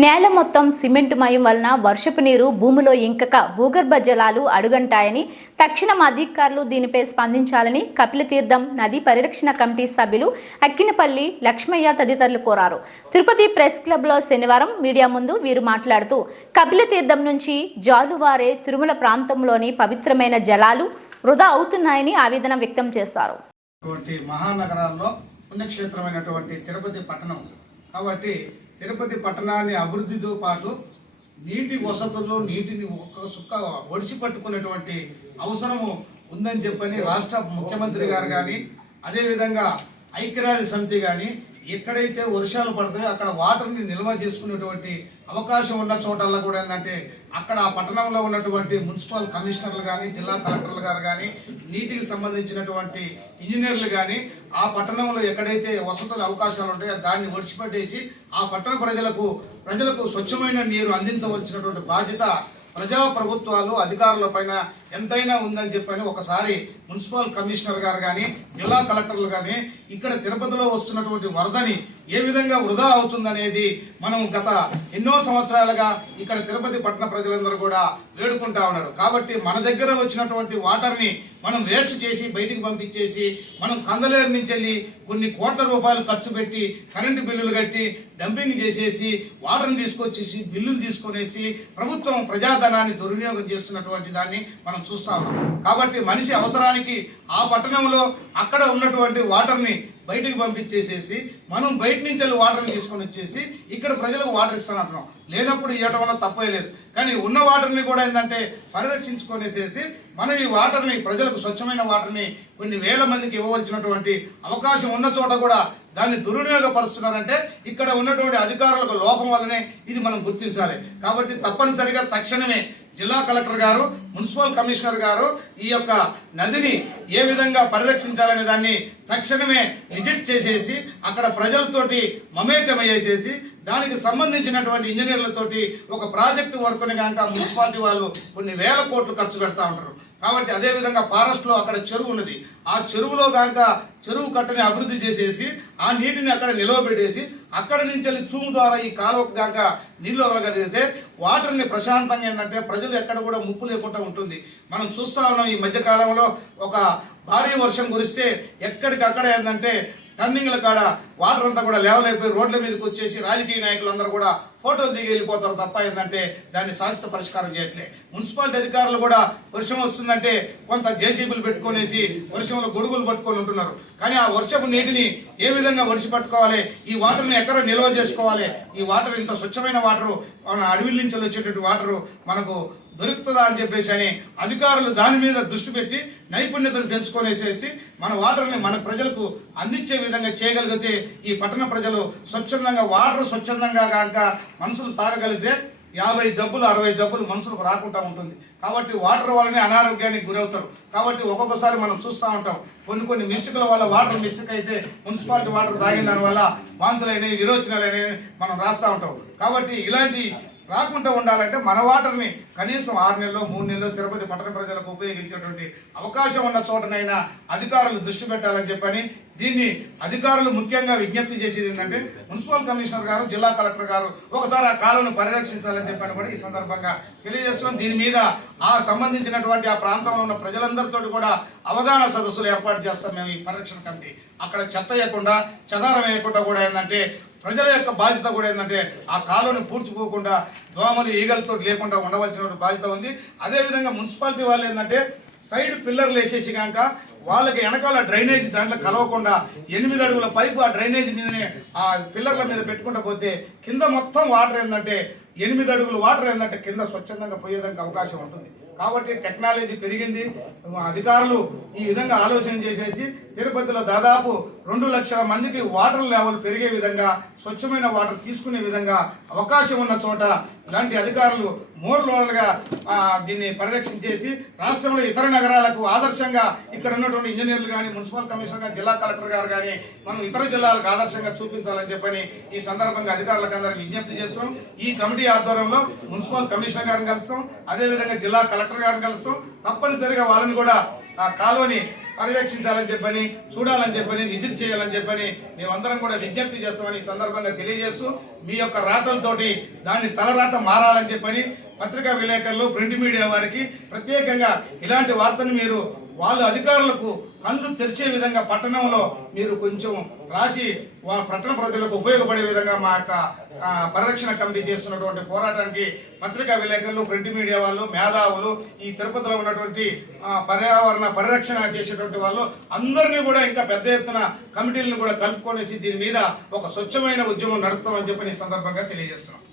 నేల మొత్తం సిమెంట్ మయం వలన వర్షపు నీరు భూమిలో ఇంకక భూగర్భ జలాలు అడుగంటాయని తక్షణం అధికారులు దీనిపై స్పందించాలని కపిలతీర్థం నది పరిరక్షణ కమిటీ సభ్యులు అక్కినపల్లి లక్ష్మయ్య తదితరులు కోరారు. తిరుపతి ప్రెస్ క్లబ్లో శనివారం మీడియా ముందు వీరు మాట్లాడుతూ కపిలతీర్థం నుంచి జాలువారే తిరుమల ప్రాంతంలోని పవిత్రమైన జలాలు వృధా అవుతున్నాయని ఆవేదన వ్యక్తం చేశారు. మహానగరాల్లో పుణ్యక్షేత్రమైనటువంటి తిరుపతి పట్టణం కాబట్టి తిరుపతి పట్టణాన్ని అభివృద్ధితో పాటు నీటి వసతులు నీటిని ఒక్క సుక్క ఒడిసి పట్టుకునేటువంటి అవసరము ఉందని చెప్పని రాష్ట్ర ముఖ్యమంత్రి గారు కానీ అదేవిధంగా ఐక్యరాజ్య సమితి కానీ ఎక్కడైతే వర్షాలు పడతాయో అక్కడ వాటర్ని నిల్వ చేసుకునేటువంటి అవకాశం ఉన్న చోటల్లో కూడా ఏంటంటే అక్కడ ఆ పట్టణంలో ఉన్నటువంటి మున్సిపల్ కమిషనర్లు కానీ జిల్లా కలెక్టర్లు గారు కానీ నీటికి సంబంధించినటువంటి ఇంజనీర్లు కానీ ఆ పట్టణంలో ఎక్కడైతే వసతుల అవకాశాలు ఉంటాయో దాన్ని ఒడిచిపెట్టేసి ఆ పట్టణ ప్రజలకు స్వచ్ఛమైన నీరు అందించవలసినటువంటి బాధ్యత ప్రజా ప్రభుత్వాలు అధికారుల పైన ఎంతైనా ఉందని చెప్పని ఒకసారి మున్సిపల్ కమిషనర్ గారు కానీ జిల్లా కలెక్టర్లు కానీ ఇక్కడ తిరుపతిలో వస్తున్నటువంటి వరదని ఏ విధంగా వృధా అవుతుందనేది మనం గత ఎన్నో సంవత్సరాలుగా ఇక్కడ తిరుపతి పట్టణ ప్రజలందరూ కూడా వేడుకుంటా ఉన్నారు. కాబట్టి మన దగ్గర వచ్చినటువంటి వాటర్ని మనం వేస్ట్ చేసి బయటికి పంపించేసి మనం కందలేరు నుంచి వెళ్ళి కొన్ని కోట్ల రూపాయలు ఖర్చు పెట్టి కరెంటు బిల్లులు కట్టి డంపింగ్ చేసేసి వాటర్ని తీసుకొచ్చేసి బిల్లులు తీసుకొనేసి ప్రభుత్వం ప్రజాధనాన్ని దుర్వినియోగం చేస్తున్నటువంటి దాన్ని మనం చూస్తా ఉన్నాం. కాబట్టి మనిషి అవసరానికి ఆ పట్టణంలో అక్కడ ఉన్నటువంటి వాటర్ని బయటికి పంపించేసేసి మనం బయట నుంచి వెళ్ళి వాటర్ని తీసుకొని వచ్చేసి ఇక్కడ ప్రజలకు వాటర్ ఇస్తానంటున్నాం. లేనప్పుడు ఇవ్వటం వల్ల తప్పే లేదు, కానీ ఉన్న వాటర్ని కూడా ఏంటంటే పరిరక్షించుకొనేసేసి మనం ఈ వాటర్ని ప్రజలకు స్వచ్ఛమైన వాటర్ని కొన్ని వేల మందికి ఇవ్వవలసినటువంటి అవకాశం ఉన్న చోట కూడా దాన్ని దుర్వినియోగపరుస్తున్నారంటే ఇక్కడ ఉన్నటువంటి అధికారులకు లోపం వల్లనే ఇది మనం గుర్తించాలి. కాబట్టి తప్పనిసరిగా తక్షణమే జిల్లా కలెక్టర్ గారు మున్సిపల్ కమిషనర్ గారు ఈ యొక్క నదిని ఏ విధంగా పరిరక్షించాలనే దాన్ని తక్షణమే విజిట్ చేసేసి అక్కడ ప్రజలతోటి మమేకమయ్యేసేసి దానికి సంబంధించినటువంటి ఇంజనీర్లతోటి ఒక ప్రాజెక్టు వర్క్ని కనుక మున్సిపాలిటీ వాళ్ళు కొన్ని వేల కోట్లు ఖర్చు పెడతా ఉంటారు. కాబట్టి అదేవిధంగా ఫారెస్ట్లో అక్కడ చెరువు ఉన్నది, ఆ చెరువులో కనుక చెరువు కట్టని అభివృద్ధి చేసేసి ఆ నీటిని అక్కడ నిలవబెట్టేసి అక్కడ నుంచి వెళ్ళి తూము ద్వారా ఈ కాలువకు కనుక నీళ్ళు వదలగలిగితే వాటర్ని ప్రశాంతంగా ఏంటంటే ప్రజలు ఎక్కడ కూడా ముప్పు లేకుండా ఉంటుంది. మనం చూస్తా ఉన్నాం ఈ మధ్యకాలంలో ఒక భారీ వర్షం కురిస్తే ఎక్కడికక్కడ ఏంటంటే టర్నింగ్ల కాడ వాటర్ అంతా కూడా లెవెల్ అయిపోయి రోడ్ల మీదకి వచ్చేసి రాజకీయ నాయకులందరూ కూడా ఫోటోలు దిగి వెళ్ళిపోతారు తప్ప ఏంటంటే దాన్ని శాశ్వత పరిష్కారం చేయట్లే. మున్సిపాలిటీ అధికారులు కూడా వర్షం వస్తుందంటే కొంత జేసీబీలు పెట్టుకునేసి వర్షంలో గొడుగులు పట్టుకొని ఉంటున్నారు. కానీ ఆ వర్షపు నీటిని ఏ విధంగా ఒడిసి పట్టుకోవాలి, ఈ వాటర్ని ఎక్కడ నిల్వ చేసుకోవాలి, ఈ వాటర్ ఇంత స్వచ్ఛమైన వాటరు మన అడవిల నుంచి వచ్చేటువంటి వాటరు మనకు దొరుకుతుందా అని చెప్పేసి అని అధికారులు దాని మీద దృష్టి పెట్టి నైపుణ్యతను పెంచుకొనేసేసి మన వాటర్ని మన ప్రజలకు అందించే విధంగా చేయగలిగితే ఈ పట్టణ ప్రజలు స్వచ్ఛందంగా వాటర్ స్వచ్ఛందంగా కనుక మనుషులు తాగగలిగితే 50 జబ్బులు 60 జబ్బులు మనుషులకు రాకుండా ఉంటుంది. కాబట్టి వాటర్ వల్లనే అనారోగ్యానికి గురవుతారు. కాబట్టి ఒక్కొక్కసారి మనం చూస్తూ ఉంటాం కొన్ని మిస్టేకుల వల్ల వాటర్ మిస్టేక్ అయితే మున్సిపాలిటీ వాటర్ తాగిన దాని వల్ల వాంతులైనవి విరోచనాలనేవి మనం రాస్తూ ఉంటాం. కాబట్టి ఇలాంటి రాకుండా ఉండాలంటే మన వాటర్ని కనీసం 6 నెలలు 3 నెలలు తిరుపతి పట్టణ ప్రజలకు ఉపయోగించేటువంటి అవకాశం ఉన్న చోటనైనా అధికారులు దృష్టి పెట్టాలని చెప్పని దీన్ని అధికారులు ముఖ్యంగా విజ్ఞప్తి చేసేది ఏంటంటే మున్సిపల్ కమిషనర్ గారు జిల్లా కలెక్టర్ గారు ఒకసారి ఆ కాలువను పరిరక్షించాలని చెప్పని కూడా ఈ సందర్భంగా తెలియజేస్తున్నాం. దీని మీద ఆ సంబంధించినటువంటి ఆ ప్రాంతంలో ఉన్న ప్రజలందరితో కూడా అవగాహన సదస్సులు ఏర్పాటు చేస్తాం మేము ఈ పరిరక్షణ కమిటీ. అక్కడ చెత్త వేయకుండా చెదారం వేయకుండా కూడా ఏంటంటే ప్రజల యొక్క బాధ్యత కూడా ఏంటంటే ఆ కాలువను పూడ్చిపోకుండా దోమలు ఈగలతో లేకుండా ఉండవలసిన బాధ్యత ఉంది. అదేవిధంగా మున్సిపాలిటీ వాళ్ళు ఏంటంటే సైడ్ పిల్లర్లు వేసేసి కనుక వాళ్ళకి వెనకాల డ్రైనేజ్ దాంట్లో కలవకుండా 8 అడుగుల పైపు ఆ డ్రైనేజ్ మీదనే ఆ పిల్లర్ల మీద పెట్టుకుంటూ పోతే కింద మొత్తం వాటర్ ఏంటంటే 8 అడుగుల వాటర్ ఏంటంటే కింద స్వచ్ఛందంగా పోయేదానికి అవకాశం ఉంటుంది. కాబట్టి టెక్నాలజీ పెరిగింది, అధికారులు ఈ విధంగా ఆలోచన చేసేసి తిరుపతిలో దాదాపు 2 లక్షల మందికి వాటర్ లెవెల్ పెరిగే విధంగా స్వచ్ఛమైన వాటర్ తీసుకునే విధంగా అవకాశం ఉన్న చోట ఇలాంటి అధికారులు మోర్లోగా దీన్ని పరిరక్షించేసి రాష్ట్రంలో ఇతర నగరాలకు ఆదర్శంగా ఇక్కడ ఉన్నటువంటి ఇంజనీర్లు కానీ మున్సిపల్ కమిషనర్ గారు జిల్లా కలెక్టర్ గారు కానీ మనం ఇతర జిల్లాలకు ఆదర్శంగా చూపించాలని చెప్పని ఈ సందర్భంగా అధికారులకు అందరికీ విజ్ఞప్తి చేస్తున్నాం. ఈ కమిటీ ఆధ్వర్యంలో మున్సిపల్ కమిషనర్ గారిని కలుస్తాం, అదేవిధంగా జిల్లా కలెక్టర్ గారిని కలుస్తాం. తప్పనిసరిగా వాళ్ళని కూడా ఆ కాలువని పర్యవేక్షించాలని చెప్పని, చూడాలని చెప్పని, విజిట్ చేయాలని చెప్పని మేమందరం కూడా విజ్ఞప్తి చేస్తామని ఈ సందర్భంగా తెలియజేస్తూ, మీ యొక్క రాతలతోటి దాన్ని తలరాత మారాలని చెప్పని పత్రికా విలేకరులు, ప్రింట్ మీడియా వారికి ప్రత్యేకంగా ఇలాంటి వార్తను మీరు వాళ్ళ అధికారులకు కళ్ళు తెరిచే విధంగా పట్టణంలో మీరు కొంచెం రాసి పట్టణ ప్రజలకు ఉపయోగపడే విధంగా మా యొక్క పరిరక్షణ కమిటీ చేస్తున్నటువంటి పోరాటానికి పత్రికా విలేకరులు, ప్రింట్ మీడియా వాళ్ళు, మేధావులు, ఈ తిరుపతిలో ఉన్నటువంటి పర్యావరణ పరిరక్షణ చేసేటువంటి వాళ్ళు అందరినీ కూడా ఇంకా పెద్ద ఎత్తున కమిటీలను కూడా కలుపుకొనేసి దీని మీద ఒక స్వచ్ఛమైన ఉద్యమం నడుపుతామని చెప్పి ఈ సందర్భంగా తెలియజేస్తున్నాం.